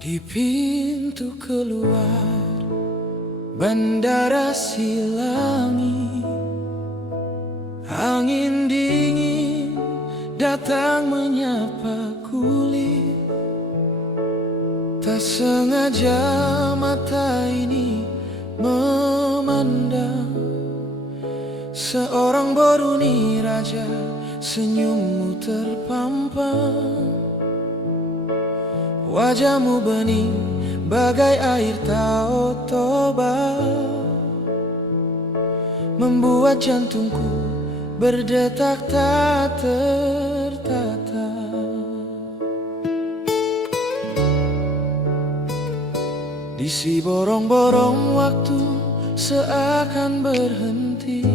Di pintu keluar Bandara Silangi, angin dingin datang menyapa kulit. Tak sengaja mata ini memandang seorang boruni raja, senyummu terpampang. Wajahmu bening bagai air Tao Toba, membuat jantungku berdetak tak tertata. Di si borong-borong waktu seakan berhenti,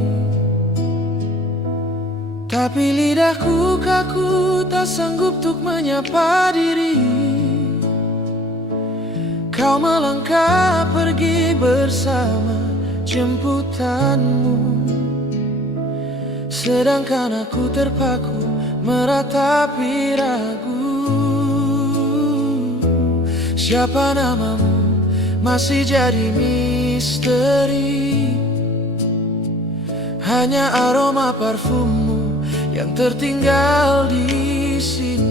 tapi lidahku kaku tak sanggup untuk menyapa diri. Kau melangkah pergi bersama jemputanmu, sedangkan aku terpaku meratapi ragu. Siapa namamu masih jadi misteri, hanya aroma parfummu yang tertinggal di sini.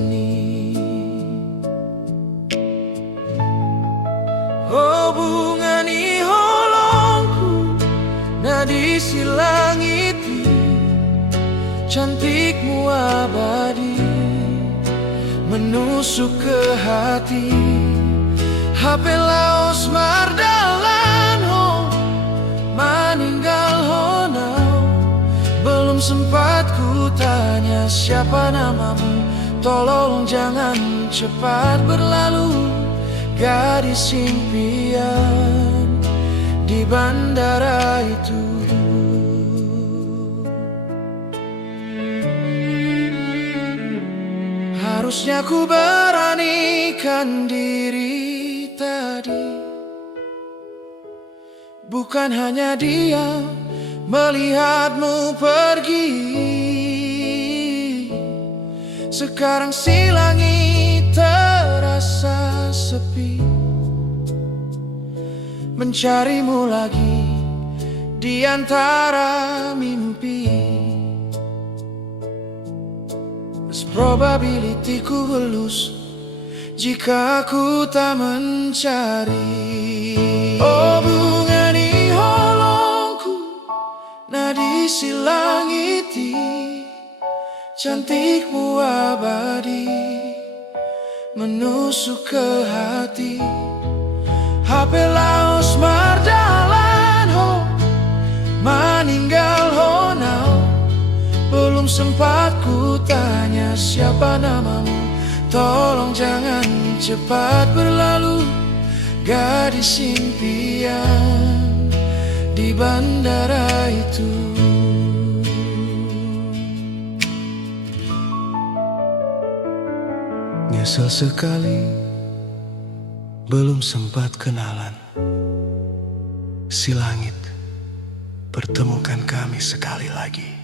Oh bunga ni holongku, nadi si langiti, cantikmu abadi, menusuk ke hati. HP Laos Mardalan ho, meninggal honau. Belum sempat ku tanya siapa namamu, tolong jangan cepat berlalu. Gadis impian di bandara itu. Harusnya ku beranikan diri tadi, bukan hanya diam melihatmu pergi. Sekarang si langit terasa sepi, mencarimu lagi di antara mimpi. Probability ku halus jika aku tak mencari. Oh bunga ni holongku, nadi si langiti, cantikmu abadi, menusuk ke hati. HP Laos Mardalan ho, meninggal honau. Belum sempat ku tanya siapa namamu, tolong jangan cepat berlalu. Gadis impian di bandara itu. Nyesel sekali belum sempat kenalan. Si langit pertemukan kami sekali lagi.